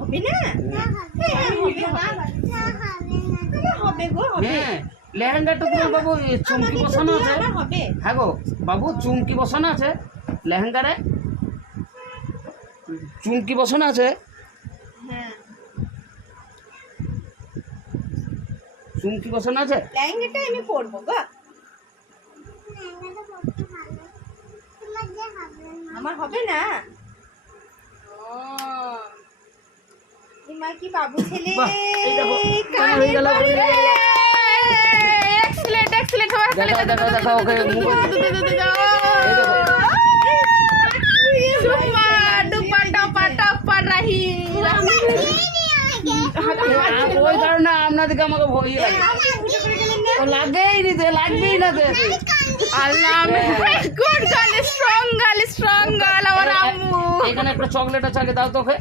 হবে না হবে গো হবে হ্যাঁ লেহেঙ্গাটা তোমার বাবু চুমকি বসানো আছে হবে হ্যাঁ গো বাবু চুমকি বসানো আছে লেহেঙ্গারে চুমকি বসানো আছে হ্যাঁ চুমকি বসানো আছে লেহেঙ্গাটা আমি পরবো গো আমার হবে না কি বাবু ছেলে বাহ, এই দেখো, কেমন হয়ে গেল? এক্সিলেন্ট এক্সিলেন্ট দেখো দেখো দেখো ওকে super duper topper topper Rahi ওই কারণে আপনাদেরকে আমাকে ভয় লাগে ও লাগবেই নিতে লাগবেই না তো আল্লাহ গুড গার্ল স্ট্রং গার্ল আমার আম্মু এখানে একটা চকলেট আছে আগে দাও তোকে